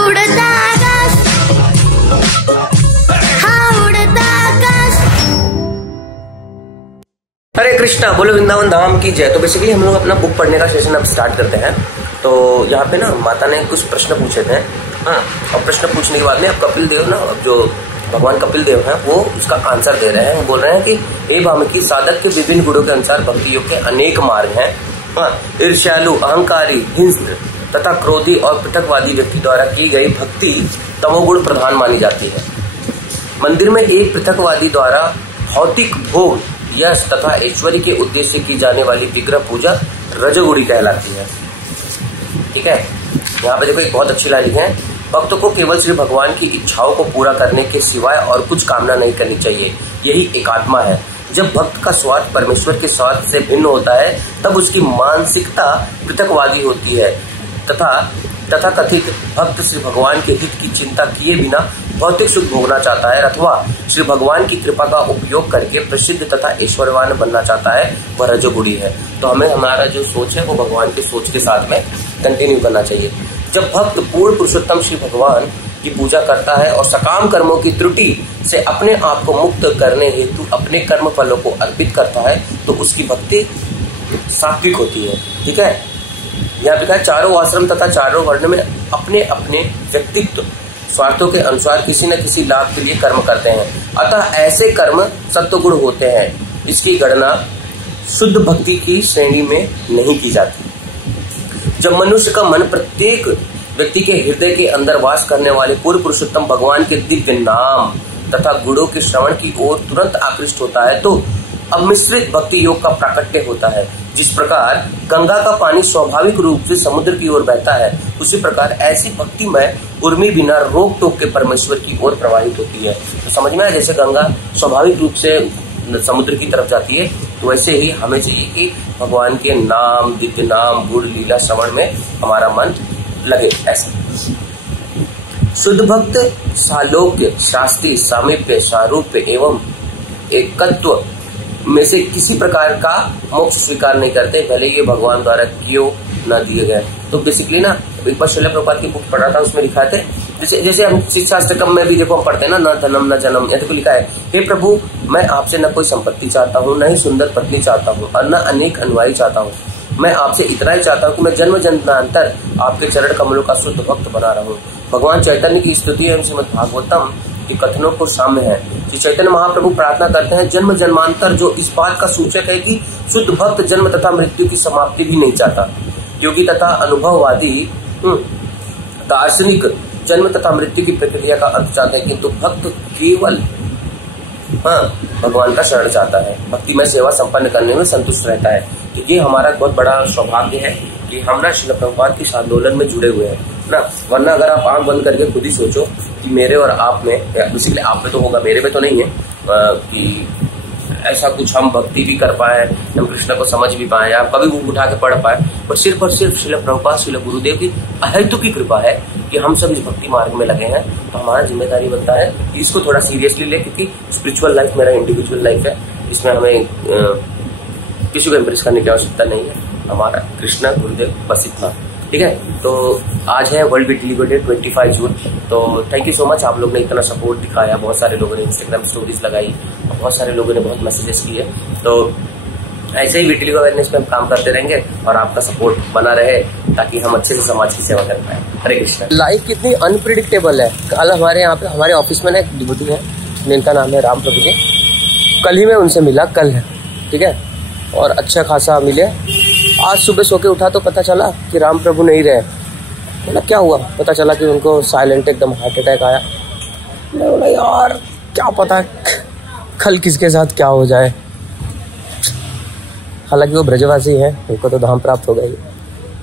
उड़ता आकाश, हाँ उड़ता आकाश। हरे कृष्णा, बोलो वृंदावन धाम की जय। तो बेसिकली हम लोग अपना बुक पढ़ने का सेशन अब स्टार्ट करते हैं। तो यहाँ पे ना माता ने कुछ प्रश्न पूछे थे, हाँ, और प्रश्न पूछने के बाद में अब कपिल देव ना, अब जो भगवान कपिल देव हैं वो उसका आंसर दे रहे हैं। वो बोल रहे हैं कि हे भामिकी, साधक के विभिन्न गुणों के अनुसार भक्ति योग के अनेक मार्ग हैं। हाँ, ईर्ष्यालु, अहंकारी, हिंस्र तथा क्रोधी और पृथकवादी व्यक्ति द्वारा की गई भक्ति तमोगुण प्रधान मानी जाती है। मंदिर में एक पृथकवादी द्वारा भौतिक भोग, यश तथा ऐश्वर्य के उद्देश्य की जाने वाली विग्रह पूजा रजोगुणी कहलाती है। ठीक है, यहाँ पे देखो एक बहुत अच्छी लाइन है, भक्त को केवल श्री भगवान की इच्छाओं को पूरा करने के सिवाय और कुछ कामना नहीं करनी चाहिए, यही एकात्मा है। जब भक्त का स्वार्थ परमेश्वर के स्वार्थ से भिन्न होता है तब उसकी मानसिकता पृथकवादी होती है तथा कथित भक्त श्री भगवान के हित की चिंता किए बिना भौतिक सुख भोगना चाहता है अथवा श्री भगवान की कृपा का उपयोग करके प्रसिद्ध तथा ऐश्वर्यवान बनना चाहता है, वह रजोगुणी है। तो हमें हमारा जो सोच है वो भगवान की सोच के साथ में कंटिन्यू करना चाहिए। जब भक्त पूर्ण पुरुषोत्तम श्री भगवान की पूजा करता है और सकाम कर्मों की त्रुटि से अपने आप को मुक्त करने हेतु अपने कर्म फलों को अर्पित करता है तो उसकी भक्ति सात्विक होती है। ठीक है, यहाँ पे कहा चारों आश्रम तथा चारों वर्ण में अपने अपने व्यक्तित्व स्वार्थों के अनुसार किसी न किसी लाभ के लिए कर्म करते हैं, अतः ऐसे कर्म सत्वगुण होते हैं। इसकी गणना शुद्ध भक्ति की श्रेणी में नहीं की जाती। जब मनुष्य का मन प्रत्येक व्यक्ति के हृदय के अंदर वास करने वाले पूर्व पुरुषोत्तम भगवान के दिव्य नाम तथा गुणों के श्रवण की ओर तुरंत आकृष्ट होता है तो अब मिश्रित भक्ति योग का प्राकट्य होता है। जिस प्रकार गंगा का पानी स्वाभाविक रूप से समुद्र की ओर बहता है, उसी प्रकार ऐसी भक्तिमय उर्मी बिना रोक टोक के परमेश्वर की ओर प्रवाहित होती है। तो समझ में आया, जैसे गंगा स्वाभाविक रूप से समुद्र की तरफ जाती है, तो वैसे ही हमें चाहिए कि भगवान के नाम, दिव्य नाम, गुण लीला श्रवण में हमारा मन लगे। ऐसा शुद्ध भक्त सालोक्य, शास्त्री, सामीप्य, सारूप्य एवं एकत्व में से किसी प्रकार का मोक्ष स्वीकार नहीं करते, भले ये भगवान द्वारा क्यों न दिए गए। तो बेसिकली ना एक बार श्रील प्रभुपाद की बुक पढ़ा था, उसमें लिखा थे जैसे हम शिक्षा अष्टकम में भी देखो हम पढ़ते हैं ना, न धनम न जन्म, या तो लिखा है हे प्रभु मैं आपसे न कोई संपत्ति चाहता हूँ, न ही सुंदर पत्नी चाहता हूँ और न अनेक अनुयायी चाहता हूँ। मैं आपसे इतना ही चाहता हूँ कि मैं जन्म जन्मांतर आपके चरण कमलों का शुद्ध भक्त बना रहूं। भगवान चैतन्य की स्तुति एवं श्रीमद् भागवतम के कथनों को साम्य है। श्री चैतन्य महाप्रभु प्रार्थना करते हैं जन्म जन्मांतर, जो इस बात का सूचक है कि शुद्ध भक्त जन्म तथा मृत्यु की समाप्ति भी नहीं चाहता। योगी तथा अनुभववादी दार्शनिक जन्म तथा मृत्यु की प्रक्रिया का अंत चाहते हैं, किंतु भक्त केवल भगवान का शरण चाहता है, भक्तिमय सेवा संपन्न करने में संतुष्ट रहता है। तो ये हमारा बहुत बड़ा सौभाग्य है कि हम ना श्रील प्रभुपाद के आंदोलन में जुड़े हुए हैं ना। वरना अगर आप आंख बंद करके खुद ही सोचो कि मेरे और आप में, बेसिकली आप में तो होगा, मेरे में तो नहीं है कि ऐसा कुछ हम भक्ति भी कर पाए, हम कृष्ण को समझ भी पाए, आप कभी बुक उठा के पढ़ पाए, पर सिर्फ और सिर्फ श्रील प्रभुपाद, श्रील गुरुदेव की अहेतुक की कृपा है कि हम सब इस भक्ति मार्ग में लगे हैं। तो हमारा जिम्मेदारी बनता है कि इसको थोड़ा सीरियसली ले, क्योंकि स्पिरिचुअल लाइफ मेरा इंडिविजुअल लाइफ है, इसमें हमें किसी को इम्प्रेस करने की आवश्यकता नहीं है, हमारा कृष्ण गुरुदेव बस इतना। ठीक है, तो आज है वर्ल्ड विटिलिगो डे 25 जून। तो थैंक यू सो मच, आप लोग ने इतना सपोर्ट दिखाया, बहुत सारे लोगों ने इंस्टाग्राम स्टोरीज लगाई और बहुत सारे लोगों ने बहुत मैसेजेस किए। तो ऐसे ही विटिलिगो अवेयरनेस पे हम काम करते रहेंगे और आपका सपोर्ट बना रहे ताकि हम अच्छे से समाज की सेवा कर पाए। हरे कृष्ण। लाइफ कितनी अनप्रिडिक्टेबल है। कल हमारे यहाँ पे हमारे ऑफिस में ना एक डिवोटी है जिनका नाम है राम प्रभु जी, कल ही मैं उनसे मिला, कल है, ठीक है, और अच्छा खासा मिले। आज सुबह सो के उठा तो पता चला कि राम प्रभु नहीं रहे। बोला क्या हुआ? पता चला कि उनको साइलेंट एकदम हार्ट अटैक आया। मैं बोला यार क्या पता कल किसके साथ क्या हो जाए। हालांकि वो ब्रजवासी है, उनको तो धाम प्राप्त हो गई,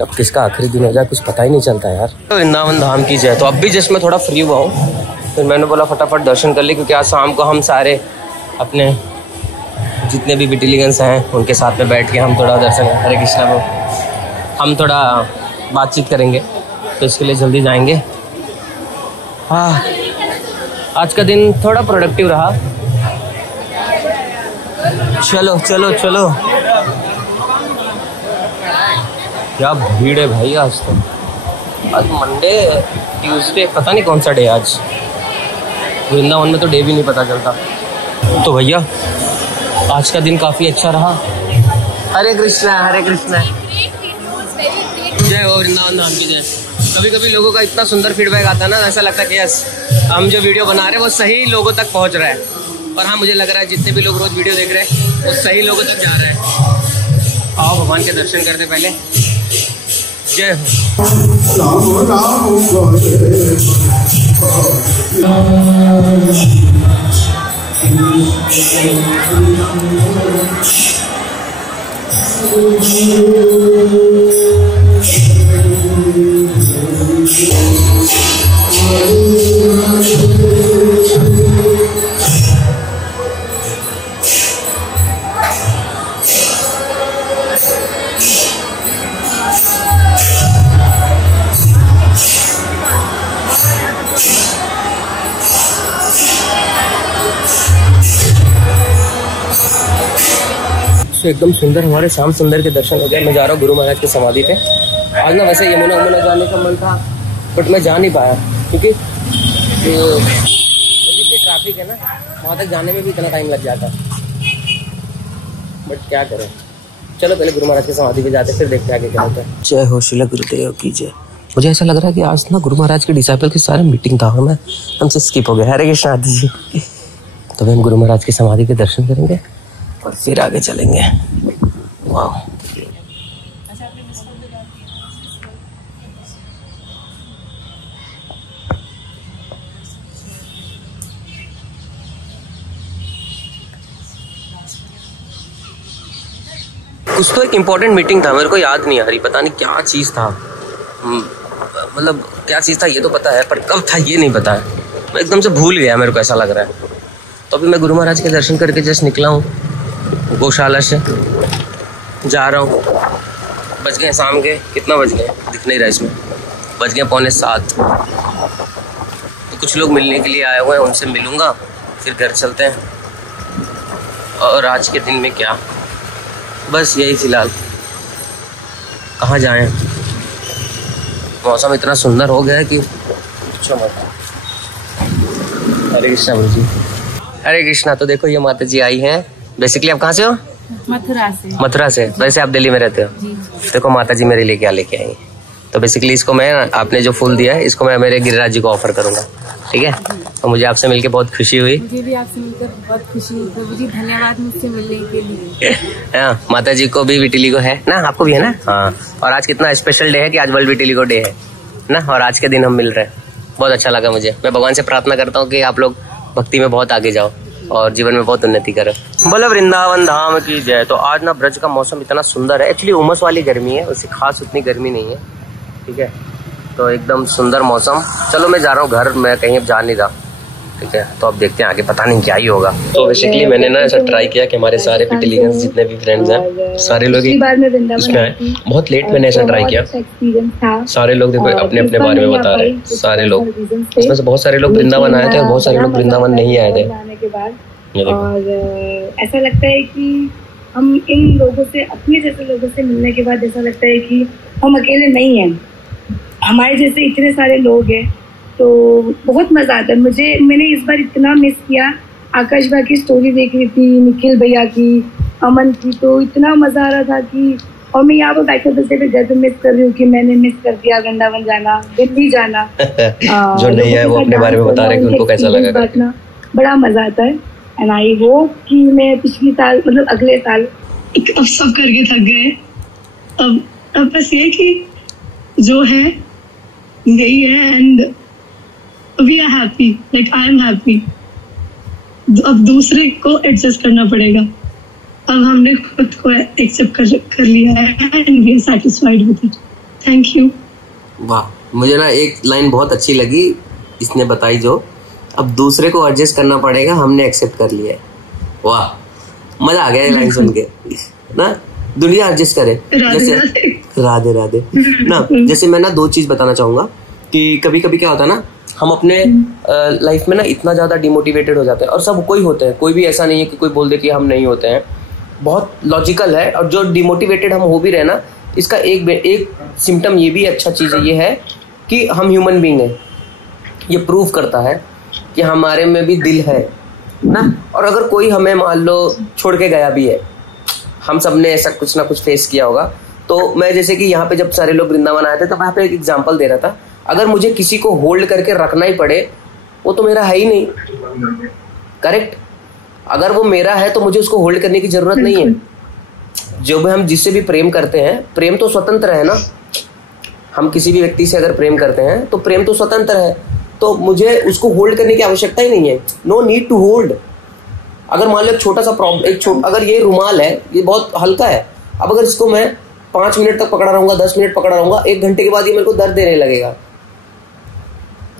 कब किसका आखिरी दिन हो जाए कुछ पता ही नहीं चलता यार। तो वृंदावन धाम की जय। तो अब भी जस्ट मैं थोड़ा फ्री हुआ हूँ, फिर मैंने बोला फटाफट दर्शन कर ले, क्योंकि आज शाम को हम सारे अपने जितने भी विटिलिगंस हैं उनके साथ में बैठ के हम थोड़ा दर्शन, हरे कृष्णा को हम थोड़ा बातचीत करेंगे, तो इसके लिए जल्दी जाएंगे। हाँ, आज का दिन थोड़ा प्रोडक्टिव रहा। चलो चलो चलो, क्या भीड़ है भाई आज तो। आज मंडे ट्यूसडे, पता नहीं कौन सा डे आज। वृंदावन में तो डे भी नहीं पता चलता। तो भैया आज का दिन काफ़ी अच्छा रहा। हरे कृष्णा हरे कृष्णा। जय हो वृंदावन धाम की जय। कभी कभी लोगों का इतना सुंदर फीडबैक आता है ना, ऐसा लगता है कि यस हम जो वीडियो बना रहे हैं वो सही लोगों तक पहुंच रहा है। और हाँ, मुझे लग रहा है जितने भी लोग रोज वीडियो देख रहे हैं वो सही लोगों तक जा रहे हैं। आओ भगवान के दर्शन करते पहले। जय तो एकदम सुंदर हमारे श्याम सुंदर के दर्शन हो गए। मैं जा रहा हूँ गुरु महाराज की समाधि पे। आज ना वैसे यमुना जाने का मन था बट मैं जा नहीं पाया क्योंकि जितनी ट्रैफिक है ना वहाँ तक जाने में भी इतना टाइम लग जाता। बट क्या करें, चलो पहले गुरु महाराज की समाधि पे जाते फिर देखते आगे क्या होता है। जय हो श्रील गुरुदेव की जय। मुझे ऐसा लग रहा है कि आज ना गुरु महाराज के डिसाइपल की सारे मीटिंग था, मैं हमसे स्किप हो गया। हरे कृष्ण आदि जी। तो हम गुरु महाराज की समाधि के दर्शन करेंगे और फिर आगे चलेंगे। वाह, कुछ तो एक इम्पोर्टेंट मीटिंग था, मेरे को याद नहीं आ रही, पता नहीं क्या चीज़ था। मतलब क्या चीज़ था ये तो पता है पर कब था ये नहीं पता है। मैं एकदम से भूल गया, मेरे को ऐसा लग रहा है। तो अभी मैं गुरु महाराज के दर्शन करके जस्ट निकला हूँ गौशाला से, जा रहा हूँ। बज गए शाम के, कितना बज गए दिख नहीं रहा इसमें, बज गए 6:45। तो कुछ लोग मिलने के लिए आए हुए हैं, उनसे मिलूँगा फिर घर चलते हैं। और आज के दिन में क्या, बस यही फिलहाल। कहाँ जाएं, मौसम इतना सुंदर हो गया है कि पूछो मत। हरे कृष्णा गुरु जी। हरे कृष्णा। तो देखो ये माता जी आई हैं। बेसिकली आप कहाँ से हो? मथुरा से। मथुरा से। वैसे आप दिल्ली में रहते हो? जी। देखो माता जी मेरे लिए क्या लेके आई। तो बेसिकली इसको मैं, आपने जो फूल दिया है इसको मैं मेरे गिरिराज जी को ऑफर करूंगा, ठीक है? तो मुझे आपसे मिलकर बहुत खुशी हुई। मुझे भी आपसे मिलकर बहुत खुशी हुई। प्रभु जी धन्यवाद मुझसे मिलने के लिए। हाँ, माता जी को भी विटिलिगो है ना, आपको भी है ना? हाँ। और आज कितना स्पेशल डे है कि आज वर्ल्ड विटिलिगो डे है ना, और आज के दिन हम मिल रहे हैं। बहुत अच्छा लगा मुझे। मैं भगवान से प्रार्थना करता हूँ कि आप लोग भक्ति में बहुत आगे जाओ और जीवन में बहुत उन्नति करो। बोलो वृंदावन धाम की जय। तो आज ना ब्रज का मौसम इतना सुंदर है। एक्चुअली उमस वाली गर्मी है, उससे खास उतनी गर्मी नहीं है, ठीक है? तो एकदम सुंदर मौसम। चलो मैं जा रहा हूँ घर, मैं कहीं अब जा नहीं रहा, ठीक है? तो अब देखते हैं आगे, पता नहीं क्या ही होगा। तो बेसिकली मैंने ना ऐसा ट्राई किया कि हमारे सारे विटिलिगन्स जितने भी फ्रेंड्स हैं सारे लोग इसमें आए। बहुत लेट मैंने ऐसा ट्राई किया। सारे लोग देखो अपने अपने बारे में बता रहे हैं, सारे लोग। इसमें से बहुत सारे लोग वृंदावन आए थे और बहुत सारे लोग वृंदावन नहीं आए थे। और ऐसा लगता है कि हम इन लोगों से, अपने जैसे लोगों से मिलने के बाद ऐसा लगता है कि हम अकेले नहीं हैं, हमारे जैसे इतने सारे लोग हैं। तो बहुत मज़ा आता है मुझे। मैंने इस बार इतना मिस किया। आकाश भाई की स्टोरी देख रही थी, निखिल भैया की, अमन की, तो इतना मज़ा आ रहा था कि, और मैं यहाँ पर बैठे बैठे घर पे मिस कर रही हूँ कि मैंने मिस कर दिया वृंदावन जाना, दिल्ली जाना। जो नहीं है वो अपने बारे में बता रहे कि उनको कैसा लगा करके। बड़ा मज़ा आता है। एंड आई होप कि मैं पिछली साल, मतलब अगले साल, अब सब करके थक गए। अब बस ये कि जो है यही है and we are happy, like I am happy. अब दूसरे को एडजस्ट करना पड़ेगा। अब हमने खुद को एक्सेप्ट कर लिया है and we are satisfied with it. Thank you. वाह, मुझे ना एक लाइन बहुत अच्छी लगी इसने बताई, जो अब दूसरे को एडजस्ट करना पड़ेगा, हमने एक्सेप्ट कर लिया है। वाह, मजा आ गया ये लाइन सुन के ना। दुनिया एडजस्ट करे, जैसे राधे राधे ना। जैसे मैं ना दो चीज बताना चाहूंगा कि कभी कभी क्या होता है ना, हम अपने लाइफ में ना इतना ज्यादा डिमोटिवेटेड हो जाते हैं। और सब कोई होते हैं, कोई भी ऐसा नहीं है कि कोई बोल दे कि हम नहीं होते हैं। बहुत लॉजिकल है। और जो डिमोटिवेटेड हम हो भी रहे ना, इसका एक सिम्टम ये भी अच्छा चीज ये है कि हम ह्यूमन बीइंग हैं। ये प्रूव करता है कि हमारे में भी दिल है ना। और अगर कोई हमें मान लो छोड़ के गया भी है, हम सब ने ऐसा कुछ ना कुछ फेस किया होगा। तो मैं जैसे कि यहाँ पे जब सारे लोग वृंदावन आए थे तो वहाँ पे एक एग्जांपल दे रहा था, अगर मुझे किसी को होल्ड करके रखना ही पड़े, वो तो मेरा है ही नहीं, करेक्ट। अगर वो मेरा है तो मुझे उसको होल्ड करने की जरूरत नहीं है। जो भी हम जिससे भी प्रेम करते हैं, प्रेम तो स्वतंत्र है ना। हम किसी भी व्यक्ति से अगर प्रेम करते हैं तो प्रेम तो स्वतंत्र है, तो मुझे उसको होल्ड करने की आवश्यकता ही नहीं है। No need to hold. अगर मान लो एक छोटा सा प्रॉब्लम, अगर ये रुमाल है, ये बहुत हल्का है, अब अगर इसको मैं 5 मिनट तक पकड़ा रहूंगा, 10 मिनट पकड़ा रहूंगा, 1 घंटे के बाद ये मेरे को दर्द देने लगेगा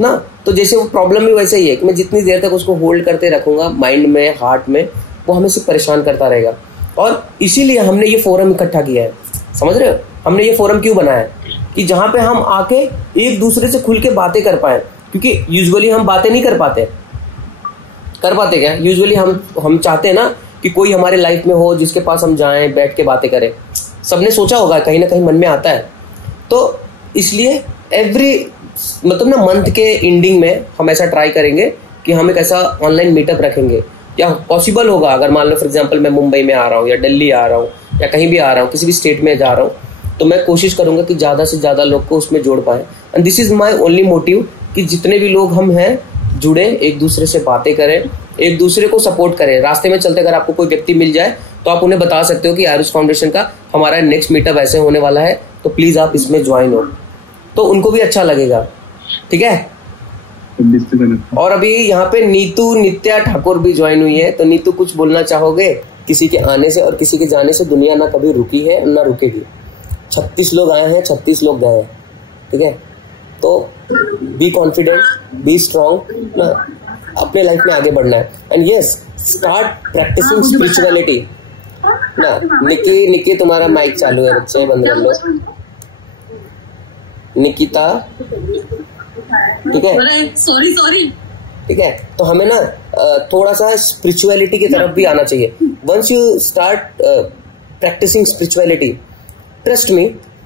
ना। तो जैसे वो प्रॉब्लम भी वैसे ही है कि मैं जितनी देर तक उसको होल्ड करते रखूंगा माइंड में, हार्ट में, वो हमें सिर्फ परेशान करता रहेगा। और इसीलिए हमने ये फोरम इकट्ठा किया है, समझ रहे हो। हमने ये फोरम क्यों बनाया कि जहां पे हम आके एक दूसरे से खुल के बातें कर पाए, क्योंकि यूजुअली हम बातें नहीं कर पाते क्या। यूजुअली हम चाहते हैं ना कि कोई हमारे लाइफ में हो जिसके पास हम जाएं, बैठ के बातें करें। सबने सोचा होगा, कहीं ना कहीं मन में आता है। तो इसलिए मतलब ना मंथ के एंडिंग में हम ऐसा ट्राई करेंगे कि हम एक ऐसा ऑनलाइन मीटअप रखेंगे, या पॉसिबल होगा अगर मान लो फॉर एग्जांपल मैं मुंबई में आ रहा हूँ या दिल्ली आ रहा हूँ या कहीं भी आ रहा हूँ, किसी भी स्टेट में जा रहा हूँ, तो मैं कोशिश करूंगा कि ज़्यादा से ज़्यादा लोग को उसमें जोड़ पाए। And this is my only motive कि जितने भी लोग हम हैं जुड़े, एक दूसरे से बातें करें, एक दूसरे को सपोर्ट करें। रास्ते में चलते अगर आपको कोई व्यक्ति मिल जाए तो आप उन्हें बता सकते हो कि आरुष फाउंडेशन का हमारा नेक्स्ट मीटअप ऐसे होने वाला है, तो प्लीज़ आप इसमें ज्वाइन हो, तो उनको भी अच्छा लगेगा। ठीक है। और अभी यहाँ पे नीतू नित्या ठाकुर भी ज्वाइन हुई है। तो नीतू कुछ बोलना चाहोगे? किसी के आने से और किसी के जाने से दुनिया ना कभी रुकी है ना रुकेगी। 36 लोग आए हैं, 36 लोग गए हैं। ठीक है, तो बी कॉन्फिडेंट, बी स्ट्रॉन्ग ना, अपने लाइफ में आगे बढ़ना है। And yes, start practicing spirituality ना। निकी तुम्हारा माइक चालू है, बच्चे बंद कर लो। निकिता, ठीक है, सॉरी। ठीक है, तो हमें ना थोड़ा सा स्पिरिचुअलिटी की तरफ भी आना चाहिए। Once you start practicing spirituality, trust me,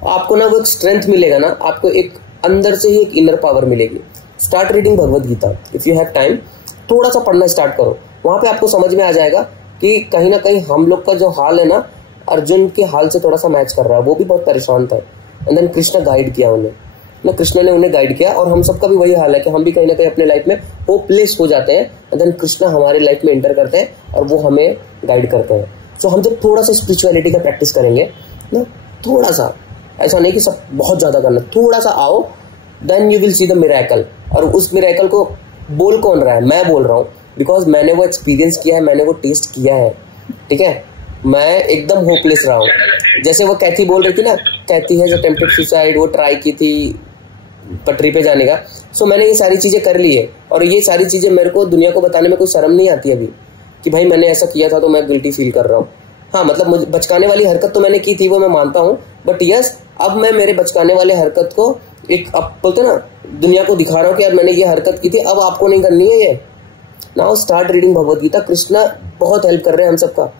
आपको ना वो एक स्ट्रेंथ मिलेगा ना, आपको एक अंदर से ही एक इनर पावर मिलेगी। Start reading Bhagavad Gita, if you have time, थोड़ा सा पढ़ना स्टार्ट करो। वहां पे आपको समझ में आ जाएगा कि कहीं ना कहीं हम लोग का जो हाल है ना, अर्जुन के हाल से थोड़ा सा मैच कर रहा है। वो भी बहुत परेशान था, एंड देन कृष्ण गाइड किया उन्हें ना, कृष्ण ने उन्हें गाइड किया। और हम सबका भी वही हाल है कि हम भी कहीं ना कहीं अपने लाइफ में होपलेस हो जाते हैं, एंड देन कृष्ण हमारे लाइफ में एंटर करते हैं और वो हमें गाइड करते हैं। सो हम जब थोड़ा सा स्पिरिचुअलिटी का प्रैक्टिस करेंगे ना, थोड़ा सा, ऐसा नहीं कि सब बहुत ज्यादा करना, थोड़ा सा आओ, then you will see the miracle. और उस मिरेकल को बोल कौन रहा है? मैं बोल रहा हूँ, बिकॉज मैंने वो एक्सपीरियंस किया है, मैंने वो टेस्ट किया है। ठीक है, मैं एकदम होपलेस रहा हूँ। जैसे वो कैथी बोल रही थी ना, कैथी है जो अटेम्प्टेड सुसाइड, वो ट्राई की थी पटरी पे जाने का। सो मैंने ये सारी चीजें कर ली है, और ये सारी चीजें मेरे को दुनिया को बताने में कोई शर्म नहीं आती अभी कि भाई मैंने ऐसा किया था तो मैं गिल्टी फील कर रहा हूँ। हाँ, मतलब मुझे बचकाने वाली हरकत तो मैंने की थी, वो मैं मानता हूँ, बट यस, अब मैं मेरे बचकाने वाले हरकत को एक, अब बोलते ना, दुनिया को दिखा रहा हूँ कि यार मैंने ये हरकत की थी, अब आपको नहीं करनी है ये। Now start reading Bhagavad Gita. Krishna बहुत हेल्प कर रहे हैं हम सबका।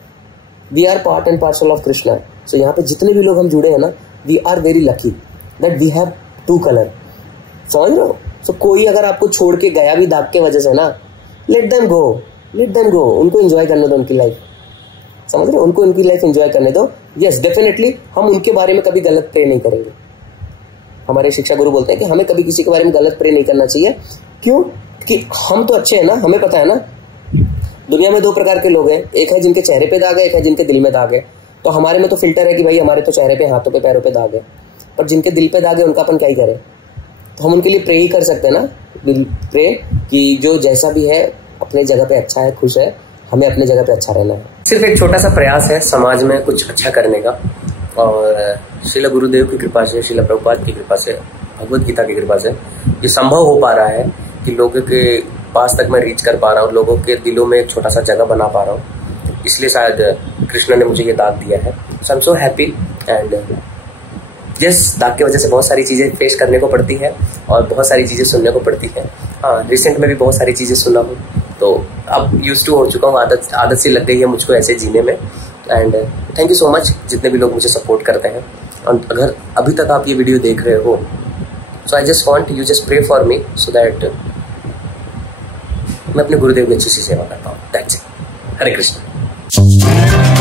We are part and parcel of Krishna. So यहाँ पे जितने भी लोग हम जुड़े हैं ना, we are very lucky that we have 2 colour. समझ लो। सो कोई अगर आपको छोड़ के गया भी दाग के वजह से ना, लेट देम गो, उनको एंजॉय करने दो उनकी लाइफ। समझ रहे हो, उनको उनकी लाइफ एंजॉय करने दो। यस, डेफिनेटली हम उनके बारे में कभी गलत प्रे नहीं करेंगे। हमारे शिक्षा गुरु बोलते हैं कि हमें कभी किसी के बारे में गलत प्रे नहीं करना चाहिए। क्यों? कि हम तो अच्छे हैं ना, हमें पता है ना, दुनिया में 2 प्रकार के लोग हैं, एक है जिनके चेहरे पे दाग है, एक है जिनके दिल में दाग है। तो हमारे में तो फिल्टर है कि भाई हमारे तो चेहरे पे, हाथों पे, पैरों पे दाग है, पर जिनके दिल पे दाग है उनका अपन क्या ही करें? तो हम उनके लिए प्रे ही कर सकते हैं ना, प्रे कि जो जैसा भी है अपने जगह पे अच्छा है, खुश है, हमें अपने जगह पे अच्छा रहना है। सिर्फ एक छोटा सा प्रयास है समाज में कुछ अच्छा करने का, और श्रील गुरुदेव की कृपा से, श्रील प्रभुपाद की कृपा से, भगवद गीता की कृपा से ये संभव हो पा रहा है कि लोगों के पास तक मैं रीच कर पा रहा हूँ, लोगों के दिलों में एक छोटा सा जगह बना पा रहा हूँ। इसलिए शायद कृष्ण ने मुझे ये दाग दिया है। So I am so happy. And जिस दाग की वजह से बहुत सारी चीज़ें फेस करने को पड़ती है और बहुत सारी चीज़ें सुनने को पड़ती है। हाँ, रिसेंट में भी बहुत सारी चीज़ें सुना हूँ, तो अब यूज टू हो चुका हूँ, आदत सी लग गई है मुझको ऐसे जीने में। And thank you so much जितने भी लोग मुझे सपोर्ट करते हैं। और अगर अभी तक आप ये वीडियो देख रहे हो so I just want you just pray for me so that मैं अपने गुरुदेव की अच्छी सी सेवा कर पाऊँ। That's it. हरे कृष्ण।